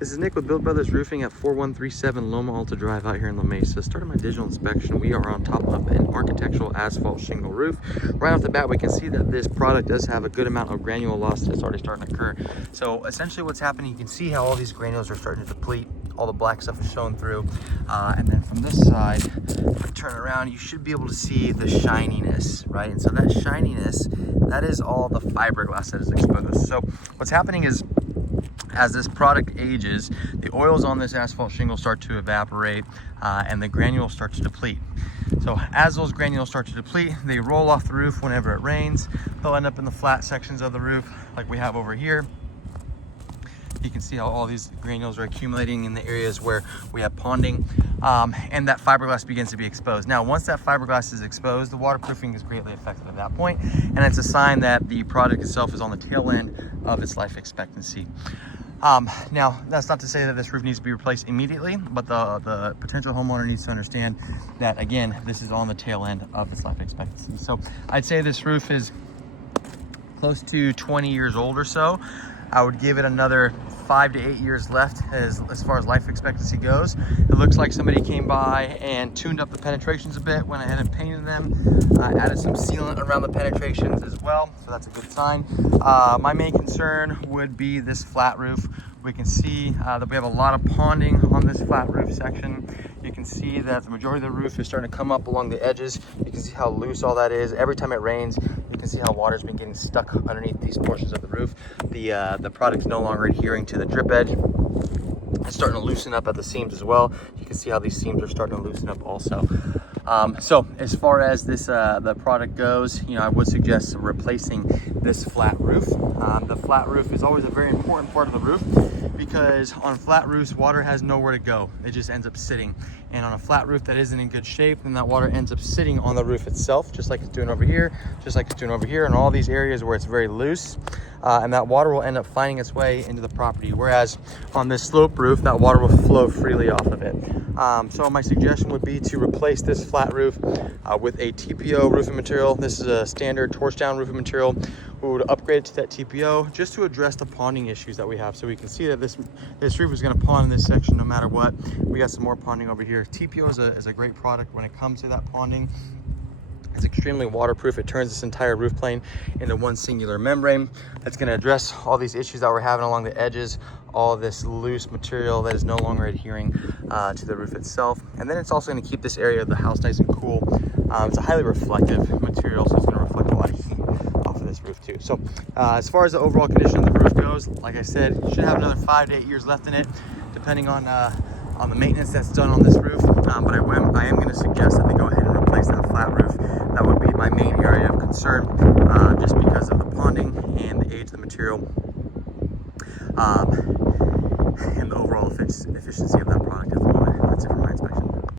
This is Nick with Build Brothers Roofing at 4137 Loma, Alta Drive out here in Loma. So starting my digital inspection, we are on top of an architectural asphalt shingle roof. Right off the bat, we can see that this product does have a good amount of granule loss that's already starting to occur. So essentially what's happening, you can see how all these granules are starting to deplete. All the black stuff is showing through. And then from this side, if I turn around, you should be able to see the shininess, right? And so that shininess, that is all the fiberglass that is exposed. So what's happening is, as this product ages, the oils on this asphalt shingle start to evaporate and the granules start to deplete. So as those granules start to deplete, they roll off the roof whenever it rains. They'll end up in the flat sections of the roof like we have over here. You can see how all these granules are accumulating in the areas where we have ponding, and that fiberglass begins to be exposed. Now, once that fiberglass is exposed, the waterproofing is greatly affected at that point, and it's a sign that the product itself is on the tail end of its life expectancy. Now, that's not to say that this roof needs to be replaced immediately, but the potential homeowner needs to understand that, again, this is on the tail end of its life expectancy. So I'd say this roof is close to 20 years old or so. I would give it another 5 to 8 years left as far as life expectancy goes. It looks like somebody came by and tuned up the penetrations a bit, went ahead and painted them, added some sealant around the penetrations as well, so that's a good sign. My main concern would be this flat roof. We can see that we have a lot of ponding on this flat roof section. You can see that the majority of the roof is starting to come up along the edges. You can see how loose all that is. Every time it rains, you can see how water's been getting stuck underneath these portions of the roof. The product's no longer adhering to the drip edge. It's starting to loosen up at the seams as well. You can see how these seams are starting to loosen up also. So as far as this the product goes, I would suggest replacing this flat roof. The flat roof is always a very important part of the roof, because on flat roofs, water has nowhere to go. It just ends up sitting. And on a flat roof that isn't in good shape, then that water ends up sitting on the roof itself, just like it's doing over here, just like it's doing over here, and all these areas where it's very loose. And that water will end up finding its way into the property. Whereas on this slope roof, that water will flow freely off of it. So my suggestion would be to replace this flat roof with a TPO roofing material. This is a standard torch down roofing material. We would upgrade it to that TPO just to address the ponding issues that we have. So we can see that this roof is going to pond in this section no matter what. We got some more ponding over here. TPO is a great product when it comes to that ponding. It's extremely waterproof. It turns this entire roof plane into one singular membrane. That's going to address all these issues that we're having along the edges, all this loose material that is no longer adhering to the roof itself. And then it's also going to keep this area of the house nice and cool. It's a highly reflective material, so it's going to reflect a lot of heat off of this roof too. So as far as the overall condition of the roof goes, like I said, you should have another 5 to 8 years left in it, depending on the maintenance that's done on this roof. But I am going to suggest that they go ahead and replace that flat roof. That would be my main area of concern, just because of the ponding and the age of the material, and the overall efficiency of that product at the moment. That's it for my inspection.